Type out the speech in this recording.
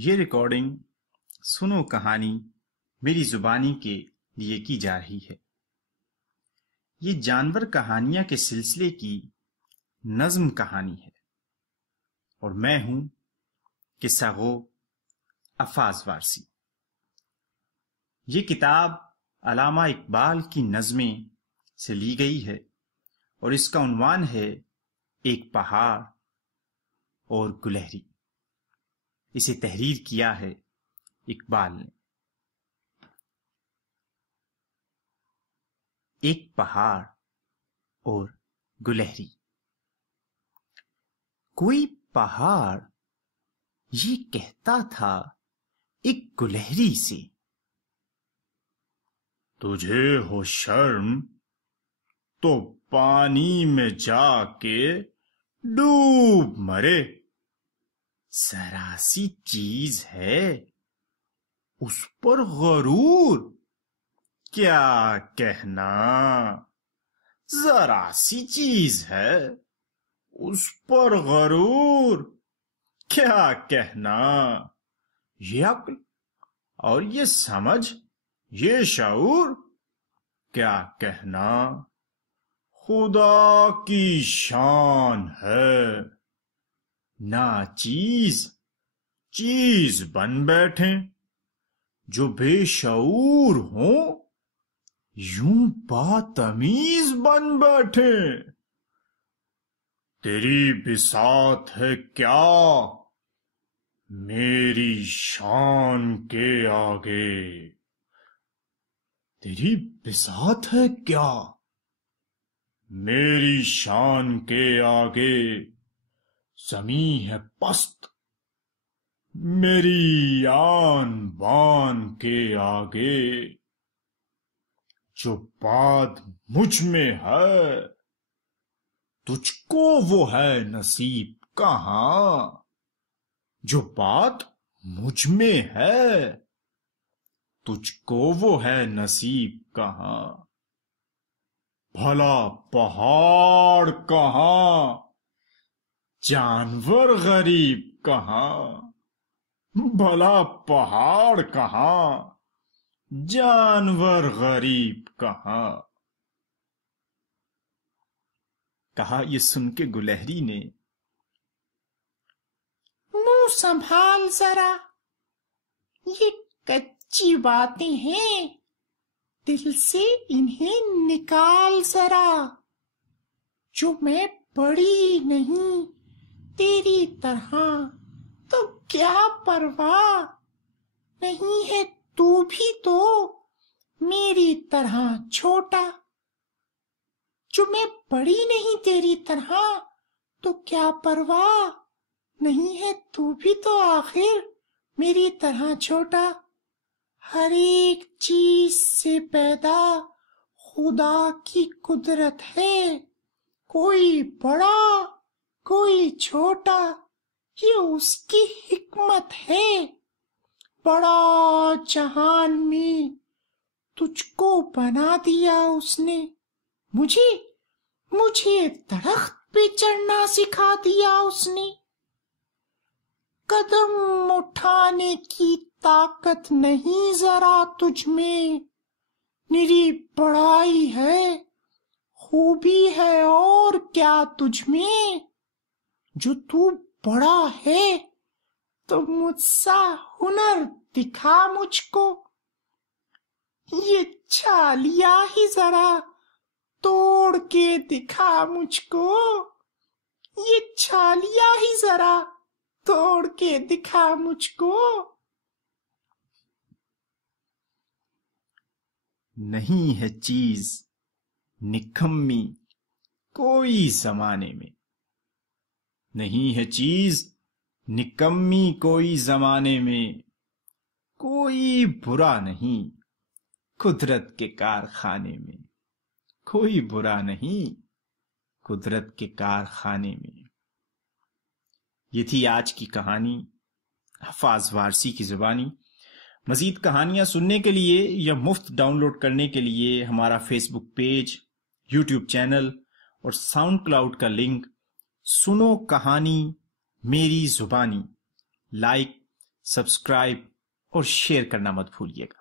یہ ریکارڈنگ سنو کہانی میری زبانی کے لیے کی جا رہی ہے۔ یہ جانور کہانیاں کے سلسلے کی نظم کہانی ہے اور میں ہوں قصہ گو افاظ وارثی۔ یہ کتاب علامہ اقبال کی نظمیں سے لی گئی ہے اور اس کا عنوان ہے ایک پہاڑ اور گلہری۔ اسے تحریر کیا ہے اقبال نے۔ ایک پہاڑ اور گلہری۔ کوئی پہاڑ یہ کہتا تھا ایک گلہری سے، تجھے ہو شرم تو پانی میں جا کے ڈوب مرے، ذرا سی چیز ہے اس پر غرور کیا کہنا، ذرا سی چیز ہے اس پر غرور کیا کہنا، یہ عقل اور یہ سمجھ یہ شعور کیا کہنا، خدا کی شان ہے نہ چیز بن بیٹھیں، جو بے شعور ہوں یوں باتمیز بن بیٹھے، تیری بساط ہے کیا میری شان کے آگے، تیری بساط ہے کیا میری شان کے آگے، زمیں ہے پست میری آن بان کے آگے، جو بات مجھ میں ہے تجھ کو وہ ہے نصیب کہاں، جو بات مجھ میں ہے تجھ کو وہ ہے نصیب کہاں، بھلا پہاڑ کہاں جانور غریب کہاں، بھلا پہاڑ کہاں جانور غریب کہاں۔ کہا یہ سن کے گلہری نے، منہ سنبھال ذرا، یہ کچی باتیں ہیں دل سے انہیں نکال ذرا، جو میں بڑی نہیں تیری طرح تو کیا پرواہ، نہیں ہے تو بھی تو میری طرح چھوٹا، جو میں بڑی نہیں تیری طرح تو کیا پرواہ، نہیں ہے تو بھی تو آخر میری طرح چھوٹا، ہر ایک چیز سے پیدا خدا کی قدرت ہے، کوئی بڑا کوئی چھوٹا یہ اس کی حکمت ہے، بڑا جہان میں تجھ کو بنا دیا اس نے، مجھے درخت پہ چڑھنا سکھا دیا اس نے، قدم اٹھانے کی طاقت نہیں ذرا تجھ میں، نری بڑائی ہے خوبی ہے اور کیا تجھ میں، جو تو بڑا ہے تو مجھ سا ہنر دکھا مجھ کو، یہ چھالیا ہی ذرا توڑ کے دکھا مجھ کو، یہ چھالیا ہی ذرا توڑ کے دکھا مجھ کو۔ نہیں ہے چیز نکمی کوئی زمانے میں، نہیں ہے چیز نکمی کوئی زمانے میں، کوئی برا نہیں قدرت کے کارخانے میں، کوئی برا نہیں قدرت کے کارخانے میں۔ یہ تھی آج کی کہانی افاظ وارثی کی زبانی۔ مزید کہانیاں سننے کے لیے یا مفت ڈاؤن لوڈ کرنے کے لیے ہمارا فیس بک پیج، یوٹیوب چینل اور ساؤنڈ کلاؤڈ کا لنک سنو کہانی میری زبانی لائک، سبسکرائب اور شیئر کرنا مت بھولیے گا۔